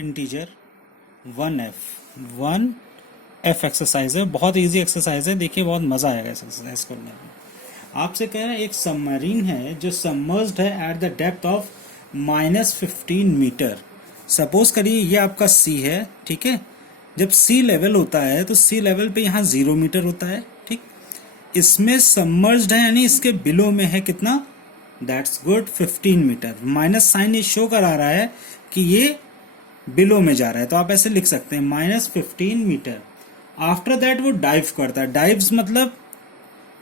Integer 1f exercise है, बहुत easy exercise है। देखिए बहुत मजा आएगा इस एक्सरसाइज करने में। आपसे कह रहे हैं एक सबमरीन है जो सबमर्ज्ड है at the depth of -15 metre. Suppose करिए ये आपका सी है, ठीक है। जब सी लेवल होता है तो सी लेवल पे यहाँ 0 मीटर होता है, ठीक। इसमें सबमर्ज्ड है यानी इसके बिलो में है कितना, that's good 15 metre. Minus sign ये शो करा रहा है कि ये बिलो में जा रहा है, तो आप ऐसे लिख सकते हैं -15 मीटर। आफ्टर दैट वो डाइव करता है। डाइव्स मतलब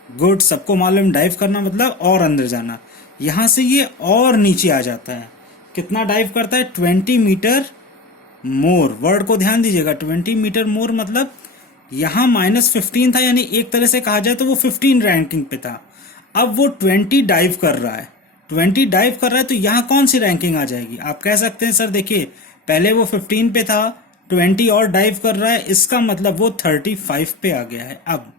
गुड, सबको मालूम डाइव करना मतलब और अंदर जाना। यहां से ये और नीचे आ जाता है। कितना डाइव करता है, 20 मीटर मोर। वर्ड को ध्यान दीजिएगा, 20 मीटर मोर मतलब यहां -15 था, यानी एक तरह से कहा जाए तो वो 15 रैंकिंग पे था। अब वो 20 डाइव कर रहा है, 20 डाइव कर रहा है, तो यहां कौन सी रैंकिंग आ जाएगी। आप कह सकते हैं सर देखिए पहले वो 15 पे था, 20 और डाइव कर रहा है, इसका मतलब वो 35 पे आ गया है। अब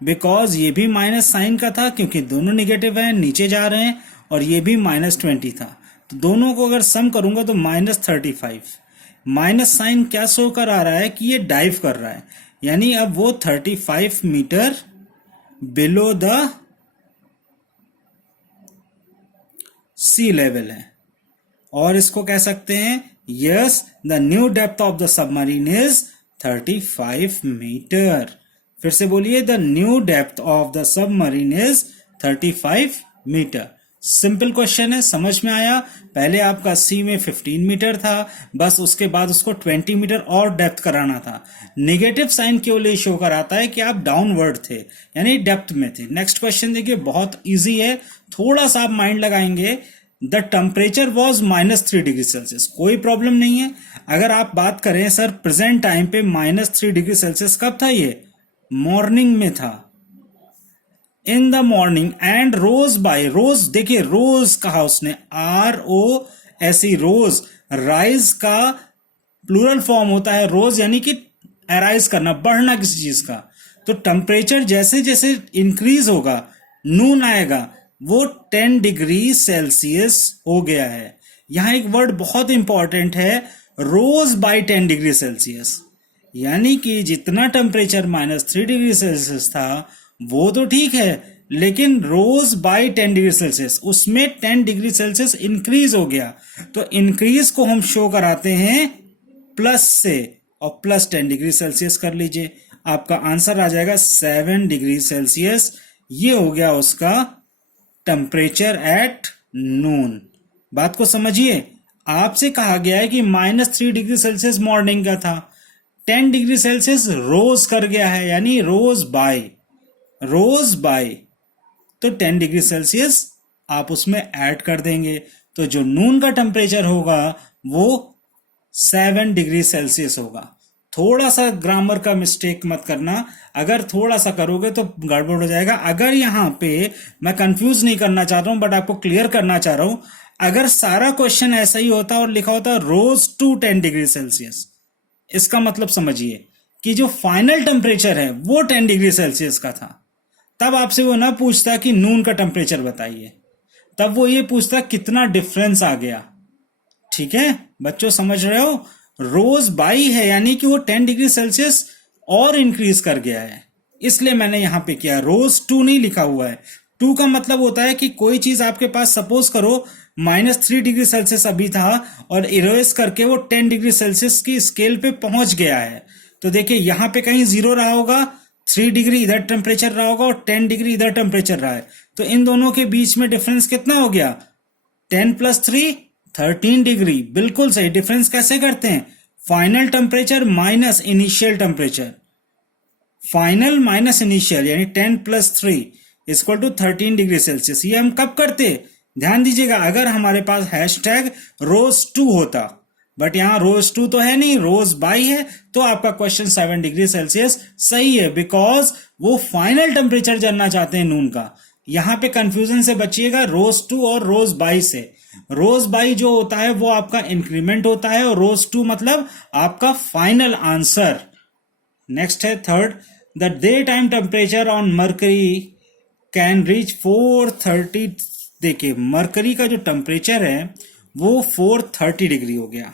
बिकॉज ये भी माइनस साइन का था क्योंकि दोनों निगेटिव हैं, नीचे जा रहे हैं, और ये भी -20 था, तो दोनों को अगर सम करूंगा तो -35। माइनस साइन क्या शो कर आ रहा है कि ये डाइव कर रहा है, यानी अब वो 35 metre below the sea level है। और इसको कह सकते हैं yes the new depth of the submarine is 35 metre. फिर से बोलिए, the new depth of the submarine is 35 metre. Simple question है, समझ में आया। पहले आपका सी में 15 मीटर था, बस उसके बाद उसको 20 मीटर और डेप्थ कराना था। नेगेटिव साइन केवल ये शो कराता है कि आप डाउनवर्ड थे, यानी डेप्थ में थे। नेक्स्ट क्वेश्चन देखिए, बहुत इजी है, थोड़ा सा आप माइंड लगाएंगे। The temperature was -3 degree Celsius, कोई प्रॉब्लम नहीं है। अगर आप बात करें सर प्रेजेंट टाइम पे -3 डिग्री सेल्सियस कब था, ये मॉर्निंग में था, in the morning, and rose by, rose देखिए रोज कहा उसने, ROSE, रोज। राइज का प्लूरल फॉर्म होता है रोज, यानी कि अराइज करना, बढ़ना किसी चीज का। तो टेम्परेचर जैसे जैसे इंक्रीज होगा, नून आएगा, वो 10 डिग्री सेल्सियस हो गया है। यहां एक वर्ड बहुत इंपॉर्टेंट है, रोज बाय 10 डिग्री सेल्सियस, यानी कि जितना टेम्परेचर -3 डिग्री सेल्सियस था वो तो ठीक है, लेकिन रोज बाय 10 डिग्री सेल्सियस, उसमें 10 डिग्री सेल्सियस इंक्रीज हो गया। तो इंक्रीज को हम शो कराते हैं प्लस से, और +10 डिग्री सेल्सियस कर लीजिए, आपका आंसर आ जाएगा 7 डिग्री सेल्सियस। ये हो गया उसका टेम्परेचर एट नून। बात को समझिए, आपसे कहा गया है कि -3 डिग्री सेल्सियस मॉर्निंग का था, 10 डिग्री सेल्सियस रोज कर गया है, यानी रोज बाय, तो 10 डिग्री सेल्सियस आप उसमें ऐड कर देंगे, तो जो नून का टेम्परेचर होगा वो 7 डिग्री सेल्सियस होगा। थोड़ा सा ग्रामर का मिस्टेक मत करना, अगर थोड़ा सा करोगे तो गड़बड़ हो जाएगा। अगर यहां पे मैं कंफ्यूज नहीं करना चाह रहा हूं, बट आपको क्लियर करना चाह रहा हूं, अगर सारा क्वेश्चन ऐसा ही होता और लिखा होता रोज टू 10 डिग्री सेल्सियस, इसका मतलब समझिए कि जो फाइनल टेम्परेचर है वो 10 डिग्री सेल्सियस का था, तब आपसे वो ना पूछता कि नून का टेम्परेचर बताइए, तब वो ये पूछता कितना डिफरेंस आ गया। ठीक है बच्चों, समझ रहे हो, रोज बाई है यानी कि वो 10 डिग्री सेल्सियस और इंक्रीज कर गया है, इसलिए मैंने यहां पे किया, रोज 2 नहीं लिखा हुआ है। 2 का मतलब होता है कि कोई चीज आपके पास, सपोज करो -3 डिग्री सेल्सियस अभी था और इरेज करके वो 10 डिग्री सेल्सियस की स्केल पे पहुंच गया है, तो देखिए यहां पे कहीं 0 रहा होगा, 3 डिग्री इधर टेम्परेचर रहा होगा और 10 डिग्री इधर टेम्परेचर रहा है, तो इन दोनों के बीच में डिफरेंस कितना हो गया, 10 + 3 13 डिग्री। बिल्कुल सही। डिफरेंस कैसे करते हैं, final temperature minus initial temperature, final minus initial, यानी 10 + 3 = 13 डिग्री सेल्सियस। ये हम कब करते, ध्यान दीजिएगा, अगर हमारे पास #रोज2 होता, बट यहां रोज2 तो है नहीं, रोज बाई है, तो आपका क्वेश्चन 7 डिग्री सेल्सियस सही है, बिकॉज वो फाइनल टेम्परेचर जानना चाहते हैं नून का। यहां पे कंफ्यूजन से बचिएगा रोज2 और रोज बाई से। रोज बाई जो होता है वो आपका इंक्रीमेंट होता है, और रोज2 मतलब आपका फाइनल आंसर। नेक्स्ट है third, the day time temperature on mercury can reach 430। देखिए मरकरी का जो टेम्परेचर है वो 430 डिग्री हो गया,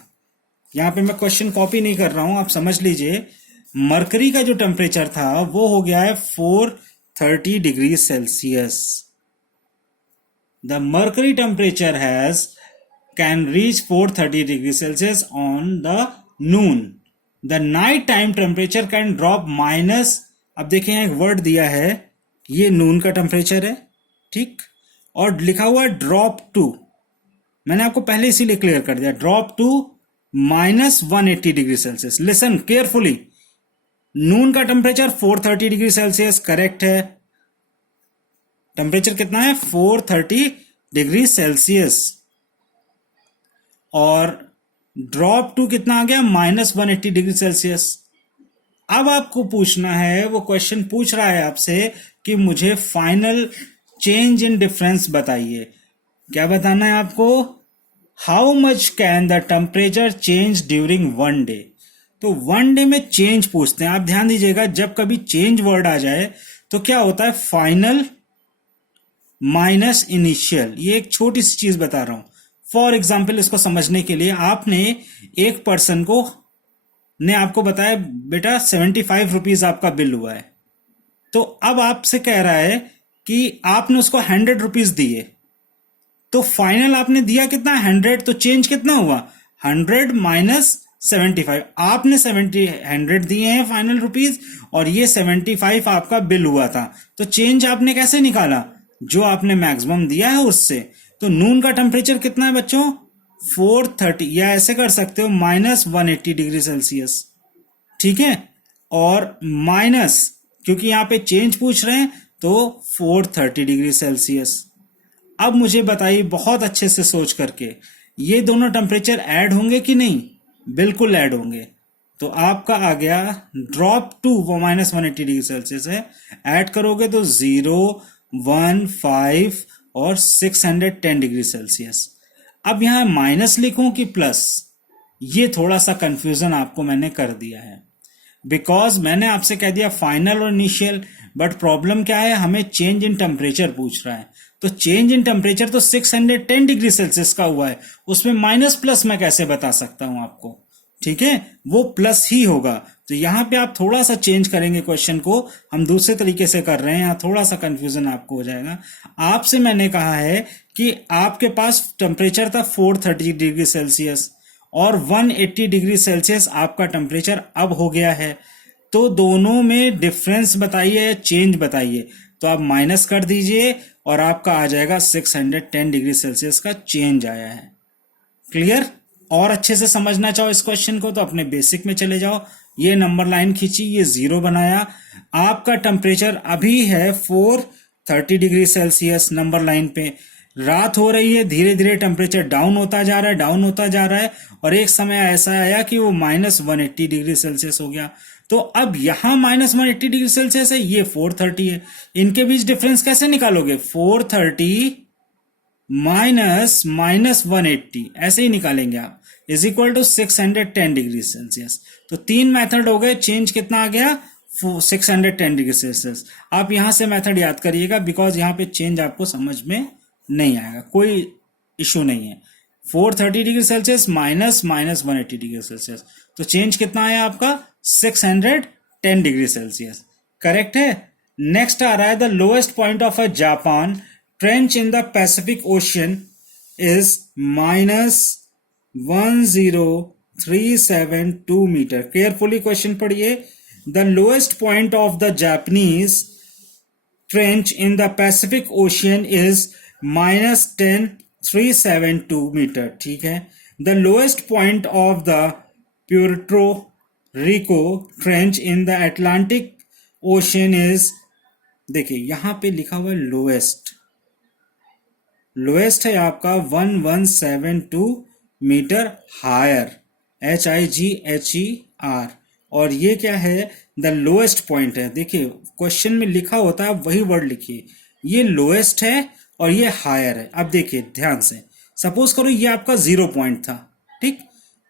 यहाँ पे मैं क्वेश्चन कॉपी नहीं कर रहा हूं, आप समझ लीजिए। मरकरी का जो टेम्परेचर था वो हो गया है 430 degree Celsius. The mercury temperature has can reach 430 degree Celsius on the Noon. The night time temperature can drop minus, अब देखें एक वर्ड दिया है, ये नून का टेम्परेचर है, ठीक, और लिखा हुआ है ड्रॉप टू, मैंने आपको पहले इसीलिए क्लियर कर दिया, drop to -180 degree Celsius. Listen carefully, noon का टेम्परेचर 430 डिग्री सेल्सियस करेक्ट है। टेम्परेचर कितना है? 430 डिग्री सेल्सियस। और ड्रॉप टू कितना आ गया? -180 डिग्री सेल्सियस। अब आपको पूछना है, वो क्वेश्चन पूछ रहा है आपसे कि मुझे फाइनल चेंज इन डिफरेंस बताइए। क्या बताना है आपको? How much can the temperature change during one day. तो वन डे में चेंज पूछते हैं। आप ध्यान दीजिएगा, जब कभी चेंज वर्ड आ जाए तो क्या होता है? Final minus initial. ये एक छोटी सी चीज बता रहा हूं। फॉर एग्जाम्पल, इसको समझने के लिए आपने एक पर्सन को ने आपको बताया बेटा 75 रुपीज आपका बिल हुआ है, तो अब आपसे कह रहा है कि आपने उसको 100 रुपीज दिए, तो फाइनल आपने दिया कितना? 100, तो चेंज कितना हुआ? 100 माइनस 75। आपने 100 दिए हैं फाइनल रुपीज, और ये 75 आपका बिल हुआ था, तो चेंज आपने कैसे निकाला? जो आपने मैक्सिमम दिया है उससे। तो नून का टेम्परेचर कितना है बच्चों? 430, या ऐसे कर सकते हो -180 डिग्री सेल्सियस, ठीक है, और माइनस, क्योंकि यहां पे चेंज पूछ रहे हैं, तो 430 डिग्री सेल्सियस। अब मुझे बताइए बहुत अच्छे से सोच करके, ये दोनों टेम्परेचर ऐड होंगे कि नहीं? बिल्कुल ऐड होंगे। तो आपका आ गया ड्रॉप टू, वो -180 डिग्री सेल्सियस है, ऐड करोगे तो 0, 1, 5 और 610 डिग्री सेल्सियस। अब यहां माइनस लिखूं कि प्लस, ये थोड़ा सा कंफ्यूजन आपको मैंने कर दिया है, बिकॉज मैंने आपसे कह दिया फाइनल और इनिशियल, बट प्रॉब्लम क्या है? हमें चेंज इन टेम्परेचर पूछ रहा है। तो चेंज इन टेम्परेचर तो 610 डिग्री सेल्सियस का हुआ है, उसमें माइनस प्लस मैं कैसे बता सकता हूं आपको? ठीक है, वो प्लस ही होगा। तो यहां पे आप थोड़ा सा चेंज करेंगे क्वेश्चन को, हम दूसरे तरीके से कर रहे हैं, यहां थोड़ा सा कंफ्यूजन आपको हो जाएगा। आपसे मैंने कहा है कि आपके पास टेम्परेचर था 430 डिग्री सेल्सियस, और 180 डिग्री सेल्सियस आपका टेम्परेचर अब हो गया है, तो दोनों में डिफरेंस बताइए, चेंज बताइए। तो आप माइनस कर दीजिए और आपका आ जाएगा 610 डिग्री सेल्सियस का चेंज आया है। क्लियर? और अच्छे से समझना चाहो इस क्वेश्चन को तो अपने बेसिक में चले जाओ। ये नंबर लाइन खींची, ये 0 बनाया, आपका टेम्परेचर अभी है 430 डिग्री सेल्सियस नंबर लाइन पे। रात हो रही है, धीरे धीरे टेम्परेचर डाउन होता जा रहा है, डाउन होता जा रहा है, और एक समय ऐसा आया कि वो -180 डिग्री सेल्सियस हो गया। तो अब यहां -180 डिग्री सेल्सियस है, ये 430 है, इनके बीच डिफरेंस कैसे निकालोगे? 430 माइनस -180, ऐसे ही निकालेंगे आप, is equal to 610 degree Celsius. तो 3 मेथड हो गए, चेंज कितना आ गया? 610 डिग्री सेल्सियस। आप यहां से मेथड याद करिएगा, बिकॉज यहां पे चेंज आपको समझ में नहीं आएगा, कोई इशू नहीं है। 430 degree Celsius minus -180 degree Celsius, तो चेंज कितना आया आपका? 610 डिग्री सेल्सियस। करेक्ट है। नेक्स्ट आ रहा है, the lowest point of a Japan trench in the Pacific Ocean is -10372 metre. Carefully question पढ़िए। The lowest point of the Japanese trench in the Pacific Ocean is -10372 metre, ठीक है। The lowest point of the Puerto Rico trench in the Atlantic Ocean is, देखिए यहां पे लिखा हुआ है lowest, lowest है आपका 1172 मीटर हायर, HIGHER, और ये क्या है? द लोएस्ट पॉइंट है। देखिए क्वेश्चन में लिखा होता है, वही वर्ड लिखिए, ये लोएस्ट है और ये हायर है। अब देखिए ध्यान से, सपोज करो ये आपका 0 पॉइंट था, ठीक,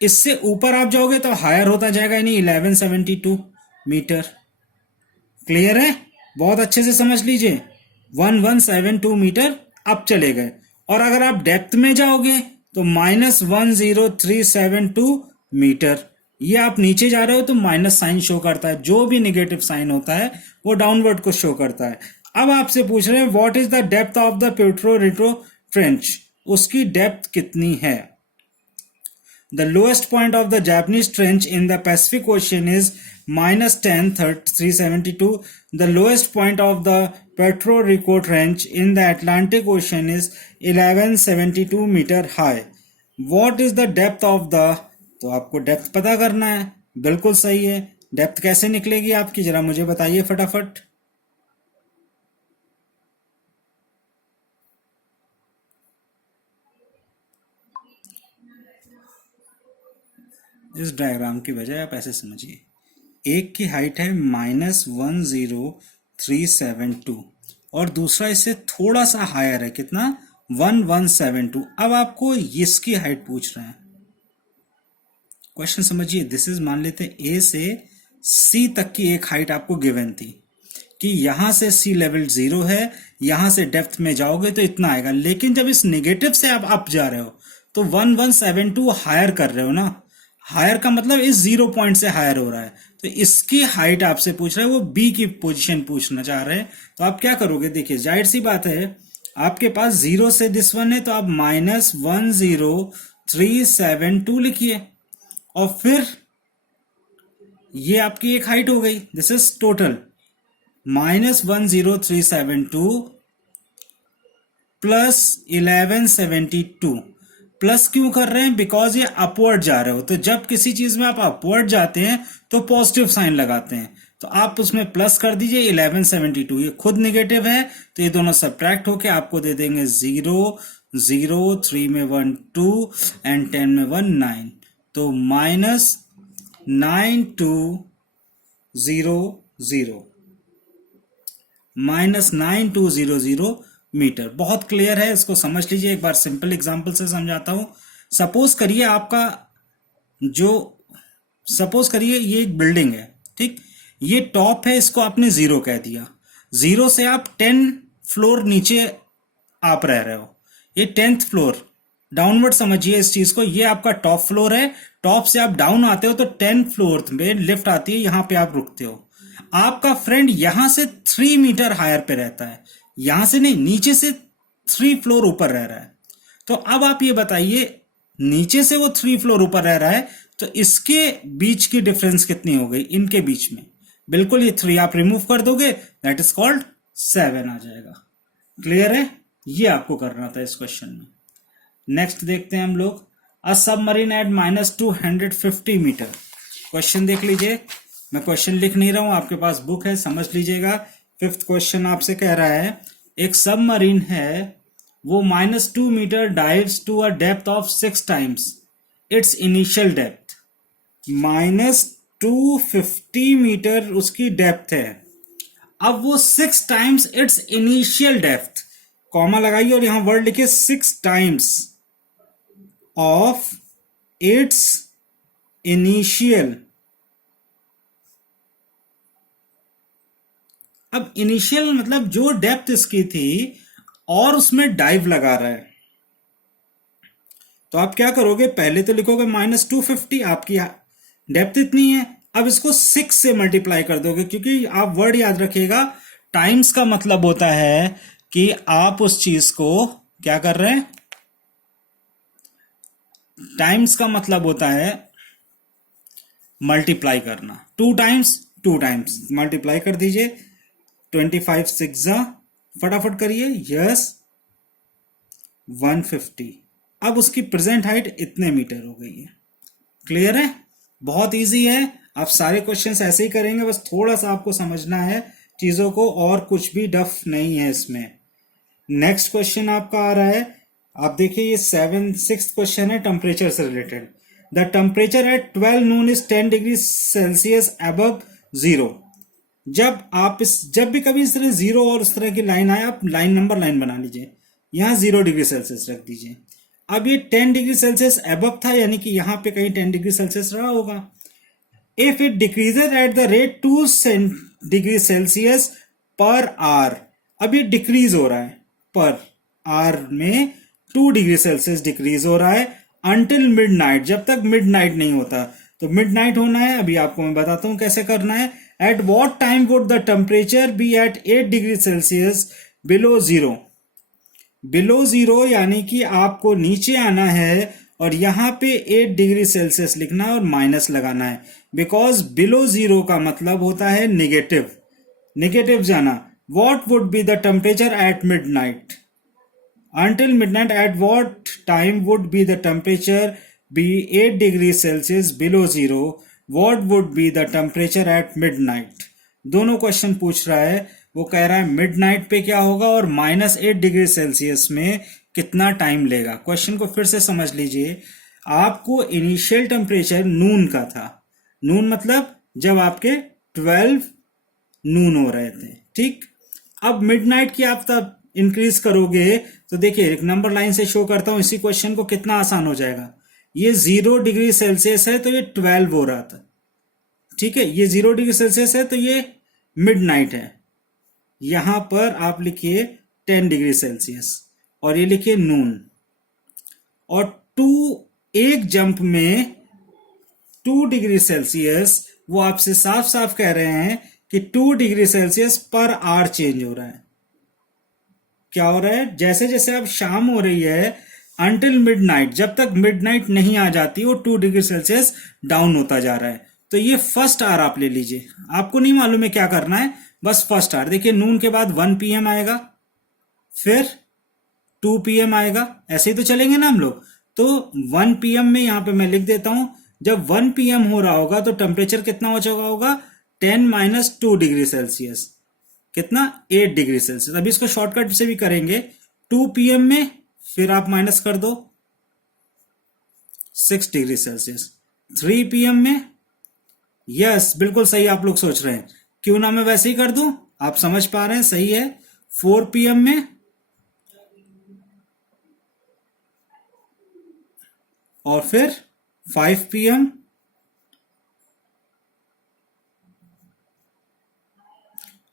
इससे ऊपर आप जाओगे तो हायर होता जाएगा, यानी 1172 मीटर। क्लियर है? बहुत अच्छे से समझ लीजिए, 1172 मीटर अब चले गए, और अगर आप डेप्थ में जाओगे तो -10372 मीटर। ये आप नीचे जा रहे हो तो माइनस साइन शो करता है, जो भी नेगेटिव साइन होता है वो डाउनवर्ड को शो करता है। अब आपसे पूछ रहे हैं what is the depth of the Puerto retro trench, उसकी डेप्थ कितनी है। The lowest point of the Japanese trench in the Pacific Ocean is minus 10 372. The lowest point of the Puerto Rico Trench in the Atlantic Ocean is 1172 meter high. What is the depth of the, तो आपको depth पता करना है। बिल्कुल सही है। Depth कैसे निकलेगी आपकी, जरा मुझे बताइए फटाफट। इस डायग्राम की बजाय आप ऐसे समझिए, एक की हाइट है -10372 और दूसरा इससे थोड़ा सा हायर है, कितना, 1172। अब आपको इसकी हाइट पूछ रहे हैं। क्वेश्चन समझिए, दिस इज, मान लेते हैं ए से सी तक की एक हाइट आपको गिवन थी कि यहां से सी लेवल 0 है, यहां से डेप्थ में जाओगे तो इतना आएगा, लेकिन जब इस नेगेटिव से आप अप जा रहे हो तो 1172 हायर कर रहे हो ना। हायर का मतलब इस 0 पॉइंट से हायर हो रहा है, तो इसकी हाइट आपसे पूछ रहे हैं, वो बी की पोजीशन पूछना चाह रहे हैं। तो आप क्या करोगे, देखिए जाहिर सी बात है, आपके पास 0 से दिस वन है तो आप -10372 लिखिए और फिर ये आपकी एक हाइट हो गई। This is total -10372 plus 1172। Plus क्यों कर रहे हैं, बिकॉज ये अपवर्ड जा रहे हो, तो जब किसी चीज में आप अपवर्ड जाते हैं तो पॉजिटिव साइन लगाते हैं, तो आप उसमें प्लस कर दीजिए 1172। ये खुद नेगेटिव है तो ये दोनों सब्ट्रैक्ट होके आपको दे देंगे 0 0, 3 में 1 2 एंड 10 में 1 9, तो -9200 -9200 मीटर। बहुत क्लियर है, इसको समझ लीजिए। एक बार सिंपल एग्जांपल से समझाता हूं। सपोज करिए आपका जो, सपोज करिए ये एक बिल्डिंग है, ठीक, ये टॉप है, इसको आपने 0 कह दिया। 0 से आप 10 फ्लोर नीचे आप रह रहे हो, ये 10th फ्लोर, डाउनवर्ड समझिए इस चीज को, ये आपका टॉप फ्लोर है। टॉप से आप डाउन आते हो तो 10th फ्लोर में लिफ्ट आती है, यहां पे आप रुकते हो। आपका फ्रेंड यहां से 3 मीटर हायर पे रहता है, यहां से नहीं, नीचे से 3 फ्लोर ऊपर रह रहा है। तो अब आप ये बताइए, नीचे से वो 3 फ्लोर ऊपर रह रहा है तो इसके बीच की डिफरेंस कितनी हो गई, इनके बीच में। बिल्कुल, ये 3 आप रिमूव कर दोगे, दैट इज कॉल्ड 7 आ जाएगा। क्लियर है, ये आपको करना था इस क्वेश्चन में। नेक्स्ट देखते हैं हम लोग, a submarine at -250 metre. Question देख लीजिए, मैं क्वेश्चन लिख नहीं रहा हूं, आपके पास बुक है, समझ लीजिएगा। 5th क्वेश्चन आपसे कह रहा है, एक सबमरीन है, वो -2 metre dives to a depth of 6 times its initial depth. -250 metre उसकी डेप्थ है, अब वो 6 times its initial depth, comma लगाइए और यहां वर्ड लिखिए 6 टाइम्स ऑफ इट्स इनिशियल। अब इनिशियल मतलब जो डेप्थ इसकी थी और उसमें डाइव लगा रहा है, तो आप क्या करोगे, पहले तो लिखोगे -250, आपकी डेप्थ इतनी है, अब इसको 6 से मल्टीप्लाई कर दोगे, क्योंकि आप वर्ड याद रखिएगा, टाइम्स का मतलब होता है कि आप उस चीज को क्या कर रहे हैं, टाइम्स का मतलब होता है मल्टीप्लाई करना। 2 टाइम्स मल्टीप्लाई कर दीजिए, 25 6 फटाफट करिए, यस 150। अब उसकी प्रेजेंट हाइट इतने मीटर हो गई है। क्लियर है, बहुत इजी है, आप सारे क्वेश्चंस ऐसे ही करेंगे, बस थोड़ा सा आपको समझना है चीजों को, और कुछ भी डफ नहीं है इसमें। नेक्स्ट क्वेश्चन आपका आ रहा है, आप देखिए ये 6th क्वेश्चन है, टेम्परेचर से related. The temperature at 12 Noon is 10 degree Celsius above 0। जब भी कभी इस तरह 0 और उस तरह की लाइन आए, आप लाइन बना लीजिए, यहां 0 डिग्री सेल्सियस रख दीजिए। अब ये 10 डिग्री सेल्सियस अबव था, यानी कि यहां पे कहीं 10 डिग्री सेल्सियस रहा होगा। If it decreases eight the rate 2 degree Celsius per hour, अब ये डिक्रीज हो रहा है, पर आवर में 2 डिग्री सेल्सियस डिक्रीज हो रहा है, until midnight, जब तक midnight नहीं होता। तो midnight होना है, अभी आपको मैं बताता हूं कैसे करना है। At what time would the temperature be at 8 degree Celsius below zero? Below zero यानी कि आपको नीचे आना है और यहां पे 8 डिग्री सेल्सियस लिखना है और माइनस लगाना है, बिकॉज बिलो जीरो का मतलब होता है नेगेटिव, नेगेटिव जाना। What would be the temperature at midnight? until midnight, at what time would be the temperature be 8 degrees Celsius below zero? What would be the temperature at midnight? दोनों question पूछ रहा है। वो कह रहा है midnight पे क्या होगा और -8 डिग्री सेल्सियस में कितना टाइम लेगा। क्वेश्चन को फिर से समझ लीजिए। आपको इनिशियल टेम्परेचर नून का था, नून मतलब जब आपके 12 नून हो रहे थे, ठीक। अब मिडनाइट की आप तब इंक्रीज करोगे तो देखिए एक नंबर लाइन से शो करता हूं इसी क्वेश्चन को, कितना आसान हो जाएगा। ये 0 डिग्री सेल्सियस है तो ये 12 हो रहा था, ठीक है। ये 0 डिग्री सेल्सियस है तो ये मिडनाइट है। यहां पर आप लिखिए 10 डिग्री सेल्सियस और ये लिखिए नून, और 2 एक जंप में 2 डिग्री सेल्सियस, वो आपसे साफ साफ कह रहे हैं कि 2 degree Celsius per hour change हो रहा है। क्या हो रहा है? जैसे जैसे अब शाम हो रही है अंटिल मिडनाइट, जब तक मिडनाइट नहीं आ जाती वो 2 डिग्री सेल्सियस डाउन होता जा रहा है। तो ये फर्स्ट आवर आप ले लीजिए, आपको नहीं मालूम है क्या करना है, बस फर्स्ट आवर। देखिए नून के बाद 1 PM आएगा, फिर 2 PM आएगा, ऐसे ही तो चलेंगे ना हम लोग। तो 1 PM में यहां पे मैं लिख देता हूं, जब 1 PM हो रहा होगा तो टेम्परेचर कितना हो चुका होगा? 10 - 2 डिग्री सेल्सियस, कितना? 8 डिग्री सेल्सियस। अभी इसको शॉर्टकट से भी करेंगे। 2 PM में फिर आप माइनस कर दो 6 डिग्री सेल्सियस। 3 PM में, यस बिल्कुल सही आप लोग सोच रहे हैं, क्यों ना मैं वैसे ही कर दूं, आप समझ पा रहे हैं, सही है। 4 PM में, और फिर 5 PM,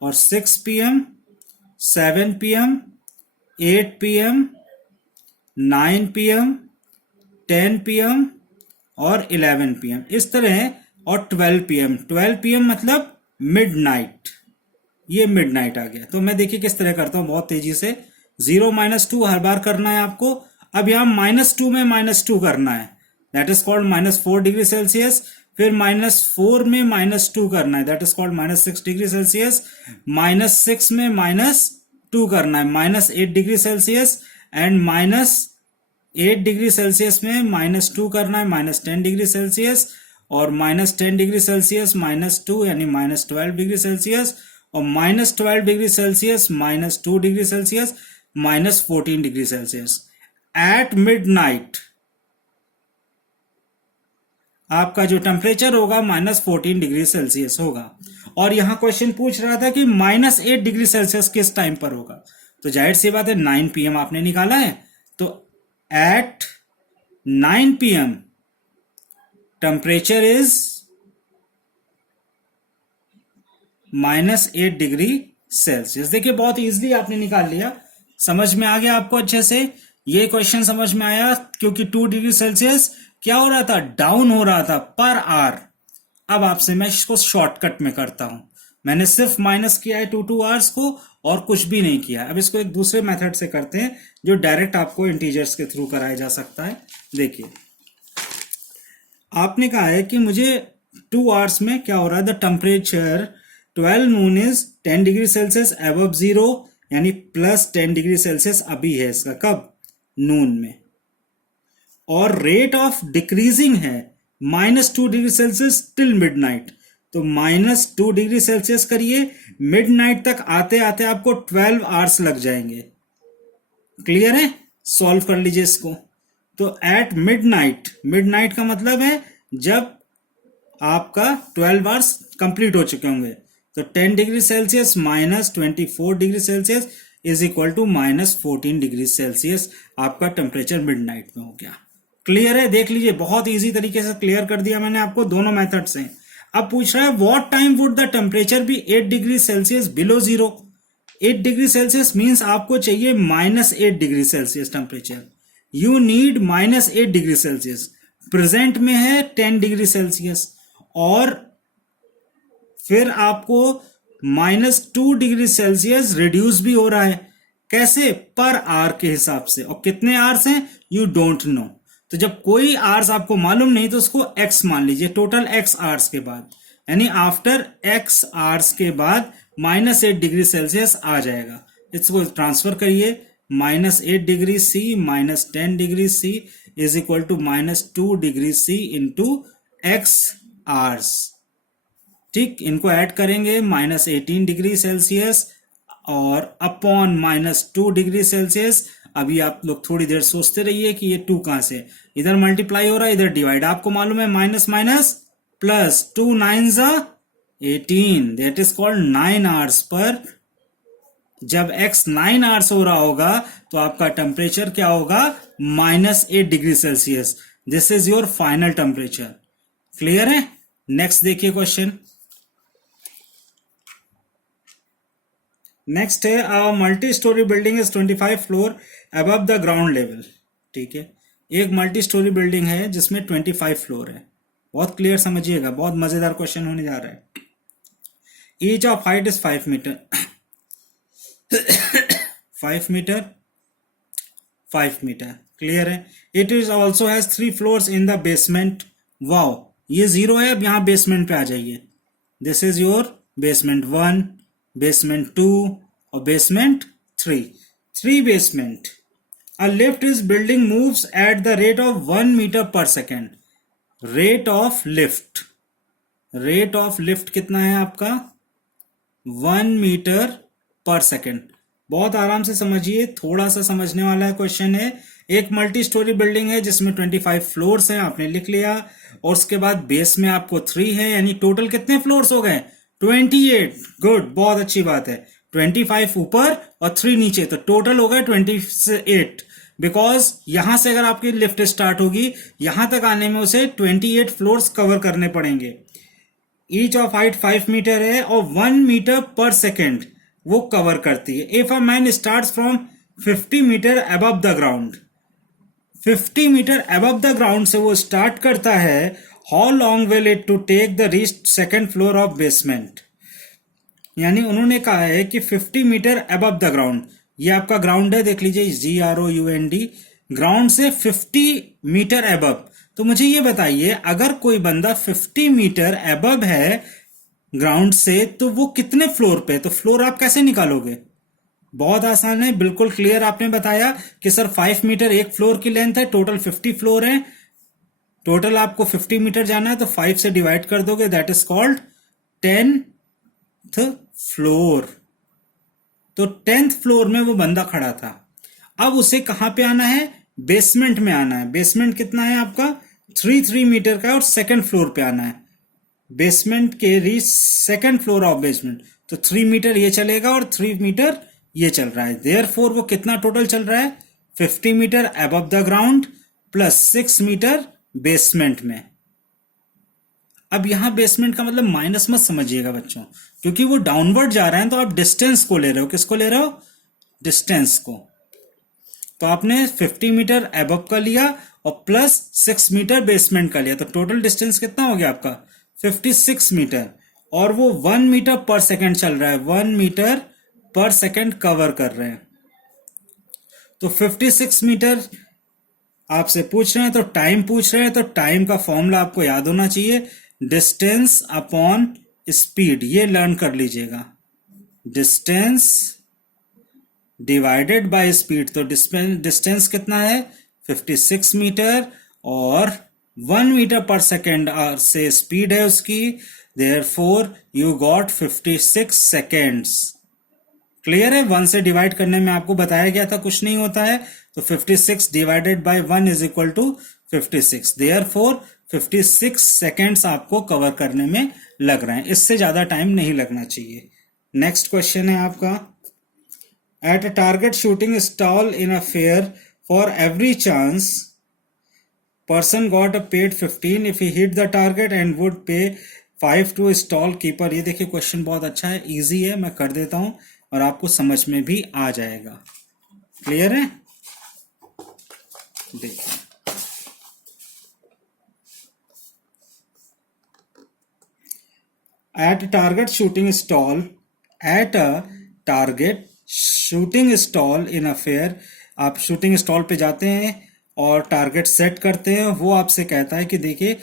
और 6 PM, 7 PM, 8 PM, 9 PM, 10 PM और 11 PM, इस तरह। और 12 PM, 12 PM मतलब मिडनाइट, ये मिडनाइट आ गया। तो मैं देखिए किस तरह करता हूं बहुत तेजी से। 0 - 2 हर बार करना है आपको। अब यहां -2 में -2 करना है, that is called -4 degree Celsius. फिर -4 में -2 करना है, that is called -6 degree Celsius. -6 में -2 करना है, -8 degree Celsius. And -8 degree Celsius में -2 करना है, -10 डिग्री सेल्सियस। और -10 डिग्री सेल्सियस -2 यानी -12 डिग्री सेल्सियस। और -12 degree Celsius -2 degree Celsius -14 degree Celsius. At midnight आपका जो टेम्परेचर होगा -14 डिग्री सेल्सियस होगा। और यहां क्वेश्चन पूछ रहा था कि -8 डिग्री सेल्सियस किस टाइम पर होगा, तो जाहिर सी बात है 9 PM आपने निकाला है। तो at 9 PM temperature is -8 degree Celsius. देखिए बहुत इजीली आपने निकाल लिया, समझ में आ गया आपको अच्छे से। ये क्वेश्चन समझ में आया क्योंकि 2 डिग्री सेल्सियस क्या हो रहा था? डाउन हो रहा था पर आवर। अब आपसे मैं इसको शॉर्टकट में करता हूं, मैंने सिर्फ माइनस किया है 2 आवर्स को और कुछ भी नहीं किया। अब इसको एक दूसरे मेथड से करते हैं जो डायरेक्ट आपको इंटीजर्स के थ्रू कराया जा सकता है। देखिए आपने कहा है कि मुझे 2 आवर्स में क्या हो रहा है, the temperature 12 Noon is 10 degree Celsius above zero, यानी +10 डिग्री सेल्सियस अभी है इसका, कब? नून में। और रेट ऑफ डिक्रीजिंग है -2 डिग्री सेल्सियस टिल मिडनाइट। तो -2 डिग्री सेल्सियस करिए, मिडनाइट तक आते आते आपको 12 आवर्स लग जाएंगे। क्लियर है? सॉल्व कर लीजिए इसको। तो एट मिडनाइट, मिडनाइट का मतलब है जब आपका 12 आवर्स कंप्लीट हो चुके होंगे। तो 10 degree Celsius -24 degree Celsius is equal to -14 degree Celsius आपका टेम्परेचर मिडनाइट में हो गया। क्लियर है? देख लीजिए बहुत इजी तरीके से क्लियर कर दिया मैंने आपको दोनों मेथड से। अब पूछ रहा है what time would the temperature be 8 degree Celsius below zero. 8 degree Celsius means आपको चाहिए -8 degree Celsius temperature, you need -8 degree Celsius, present में है 10 डिग्री सेल्सियस, और फिर आपको -2 डिग्री सेल्सियस रिड्यूस भी हो रहा है। कैसे? पर आवर के हिसाब से। और कितने आवर्स हैं? You don't know. तो जब कोई आवर्स आपको मालूम नहीं तो उसको एक्स मान लीजिए, टोटल एक्स आवर्स के बाद, यानी आफ्टर एक्स आवर्स के बाद -8 डिग्री सेल्सियस आ जाएगा। इसको ट्रांसफर करिए, -8 degree C -10 degree C is equal to -2 degree C into x hours. ठीक, इनको ऐड करेंगे, -18 डिग्री सेल्सियस और अपॉन -2 डिग्री सेल्सियस। अभी आप लोग थोड़ी देर सोचते रहिए कि ये 2 कहां से, इधर मल्टीप्लाई हो रहा है, इधर डिवाइड। आपको मालूम है minus minus plus, 2 9 18, that is called 9 hours per. जब x 9 आवर्स हो रहा होगा तो आपका टेम्परेचर क्या होगा? -8 degree Celsius. This is your final temperature. Clear है? नेक्स्ट देखिए क्वेश्चन। नेक्स्ट है, a multi storey building is 25 floor above the ground level. ठीक है, एक मल्टी स्टोरी बिल्डिंग है जिसमें 25 फ्लोर है। बहुत क्लियर समझिएगा, बहुत मजेदार क्वेश्चन होने जा रहा है। Each of height is 5 metre 5 metre 5 metre. Clear है? It is also has 3 floors in the basement. Wow, ये 0 है। अब यहां बेसमेंट पे आ जाइए। This is your basement 1, basement 2 और basement 3। 3 basement. A lift is building moves at the rate of 1 metre per second. Rate of lift, rate of lift कितना है आपका? 1 मीटर पर सेकेंड। बहुत आराम से समझिए, थोड़ा सा समझने वाला है क्वेश्चन है। एक मल्टी स्टोरी बिल्डिंग है जिसमें 25 फ्लोर्स हैं, आपने लिख लिया, और उसके बाद बेस में आपको 3 है, यानी टोटल कितने फ्लोर्स हो गए? 28। गुड, बहुत अच्छी बात है। 25 ऊपर और 3 नीचे, तो टोटल हो गए 28। बिकॉज यहां से अगर आपकी लिफ्ट स्टार्ट होगी, यहां तक आने में उसे 28 फ्लोर्स कवर करने पड़ेंगे। ईच ऑफ हाइट 5 मीटर है और 1 मीटर पर सेकेंड वो कवर करती है। If a man start from 50 metre above the ground, 50 metre above the ground से वो स्टार्ट करता है, how long will it to take the reach second floor of basement. यानी उन्होंने कहा है कि 50 मीटर अबव द ग्राउंड, ये आपका ग्राउंड है, देख लीजिए GROUND, ग्राउंड से 50 मीटर अबव। तो मुझे ये बताइए, अगर कोई बंदा 50 मीटर अबव है ग्राउंड से, तो वो कितने फ्लोर पे? तो फ्लोर आप कैसे निकालोगे? बहुत आसान है, बिल्कुल क्लियर आपने बताया कि सर 5 मीटर एक फ्लोर की लेंथ है, टोटल 50 फ्लोर है, टोटल आपको 50 मीटर जाना है, तो 5 से डिवाइड कर दोगे, that is called 10th floor. तो 10th फ्लोर में वो बंदा खड़ा था। अब उसे कहां पे आना है? बेसमेंट में आना है। बेसमेंट कितना है आपका? 3 मीटर का, और सेकंड फ्लोर पे आना है। बेसमेंट के reach second floor of basement, तो 3 मीटर ये चलेगा और 3 मीटर ये चल रहा है। देयरफॉर वो कितना टोटल चल रहा है? 50 metre above the ground plus 6 metre basement में। अब यहां बेसमेंट का मतलब माइनस मत समझिएगा बच्चों, क्योंकि वो डाउनवर्ड जा रहे हैं, तो आप डिस्टेंस को ले रहे हो। किसको ले रहे हो? डिस्टेंस को। तो आपने 50 मीटर अबव का लिया और प्लस 6 मीटर बेसमेंट का लिया, तो टोटल डिस्टेंस कितना हो गया आपका? 56 मीटर। और वो 1 मीटर पर सेकेंड चल रहा है, 1 मीटर पर सेकेंड कवर कर रहे हैं। तो 56 मीटर आपसे पूछ रहे हैं, तो टाइम पूछ रहे हैं, तो टाइम का फॉर्मूला आपको याद होना चाहिए, डिस्टेंस अपॉन स्पीड। ये लर्न कर लीजिएगा, डिस्टेंस डिवाइडेड बाय स्पीड। तो डिस्टेंस कितना है? 56 मीटर, और 1 मीटर पर सेकेंड से स्पीड है उसकी, therefore you got 56 seconds. Clear है? 1 से डिवाइड करने में आपको बताया गया था कुछ नहीं होता है, तो 56 divided by 1 is equal to 56। Therefore 56 seconds आपको कवर करने में लग रहे हैं, इससे ज्यादा टाइम नहीं लगना चाहिए। नेक्स्ट क्वेश्चन है आपका, at a target shooting stall in a fair for every chance person got a paid 15 if he hit the target and would pay 5 to stall keeper। ये देखिए क्वेश्चन बहुत अच्छा है, इजी है, मैं कर देता हूं और आपको समझ में भी आ जाएगा। क्लियर है? देखिए at a target shooting stall at a target shooting stall in a fair, आप शूटिंग स्टॉल पे जाते हैं और टारगेट सेट करते हैं। वो आपसे कहता है कि देखिए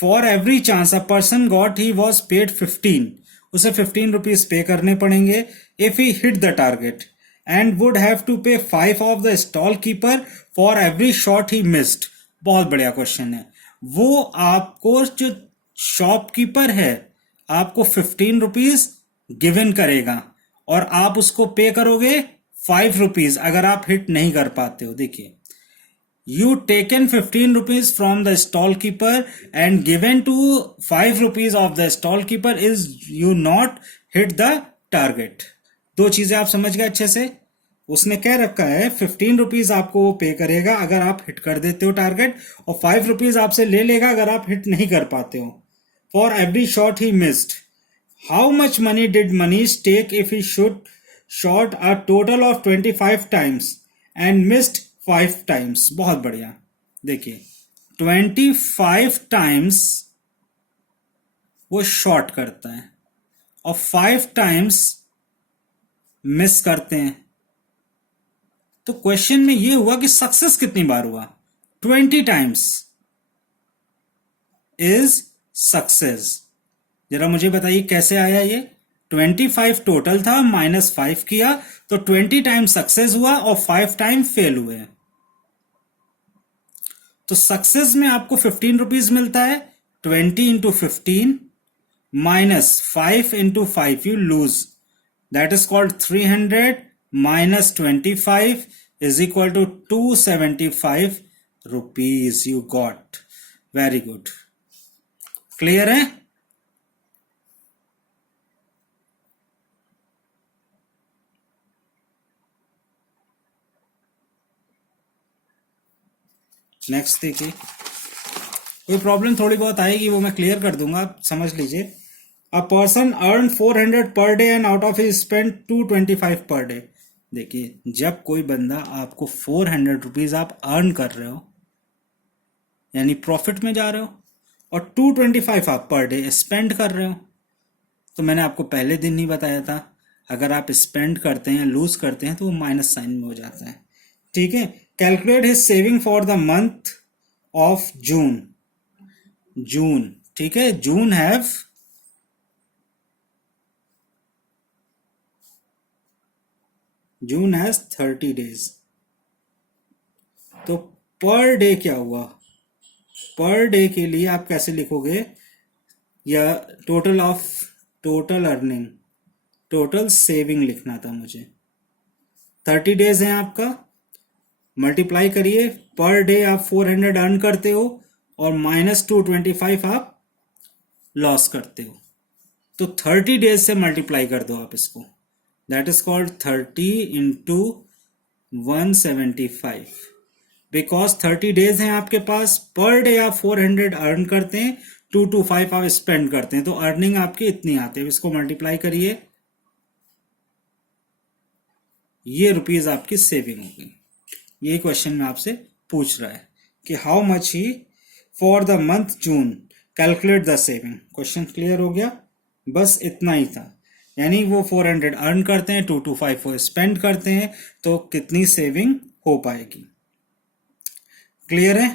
for every chance a person got he was paid 15, उसे 15 रुपीज पे करने पड़ेंगे if he hit the target and would have to pay 5 of the stall keeper for every shot he missed. बहुत बढ़िया क्वेश्चन है। वो आपको जो shopkeeper है आपको 15 रुपीज गिवन करेगा और आप उसको पे करोगे 5 रुपीज अगर आप हिट नहीं कर पाते हो। देखिए you taken 15 rupees from the stall keeper and given to 5 rupees of the stall keeper is you not hit the target। दो चीजें आप समझ गए अच्छे से। उसने कह रखा है 15 रुपीज आपको वो पे करेगा अगर आप हिट कर देते हो टारगेट और 5 रुपीज आपसे ले लेगा अगर आप हिट नहीं कर पाते हो। For every shot he missed, how much money did Manish take if he should shot a total of 25 times and missed 5 times. बहुत बढ़िया। देखिए 25 टाइम्स वो शॉट करता है और 5 टाइम्स मिस करते हैं। तो क्वेश्चन में ये हुआ कि सक्सेस कितनी बार हुआ, 20 टाइम्स इज सक्सेस। जरा मुझे बताइए कैसे आया ये। 25 टोटल था, -5 किया तो 20 टाइम सक्सेस हुआ और 5 टाइम फेल हुए। तो सक्सेस में आपको 15 रुपीज मिलता है, 20 into 15 -5 into 5 you lose, that is called 300 minus 25 is equal to 275 rupees you got। Very good, clear है। नेक्स्ट देखिए, कोई प्रॉब्लम थोड़ी बहुत आएगी वो मैं क्लियर कर दूंगा, आप समझ लीजिए। A person earn 400 per day and out of his spend 225 per day. देखिए जब कोई बंदा आपको 400 रुपीज आप अर्न कर रहे हो यानी प्रॉफिट में जा रहे हो और 225 आप पर डे स्पेंड कर रहे हो, तो मैंने आपको पहले दिन ही बताया था अगर आप स्पेंड करते हैं लूज करते हैं तो वो माइनस साइन में हो जाता है। ठीक है, calculate his saving for the month of June. June, ठीक है, जून हैज 30 डेज। तो पर डे क्या हुआ, पर डे के लिए आप कैसे लिखोगे, या टोटल अर्निंग, टोटल सेविंग लिखना था मुझे। 30 डेज है आपका, मल्टीप्लाई करिए, पर डे आप 400 अर्न करते हो और -225 आप लॉस करते हो, तो 30 डेज से मल्टीप्लाई कर दो आप इसको, that is called 30 into 175। Because 30 days हैं आपके पास, पर डे आप 400 अर्न करते हैं, 225 आप स्पेंड करते हैं, तो अर्निंग आपकी इतनी आती है। इसको मल्टीप्लाई करिए, ये रुपीज आपकी सेविंग होगी। ये क्वेश्चन में आपसे पूछ रहा है कि how much he for the month June calculate the saving. Question clear हो गया, बस इतना ही था। यानी वो 400 अर्न करते हैं, 225 वो स्पेंड करते हैं, तो कितनी सेविंग हो पाएगी। क्लियर है।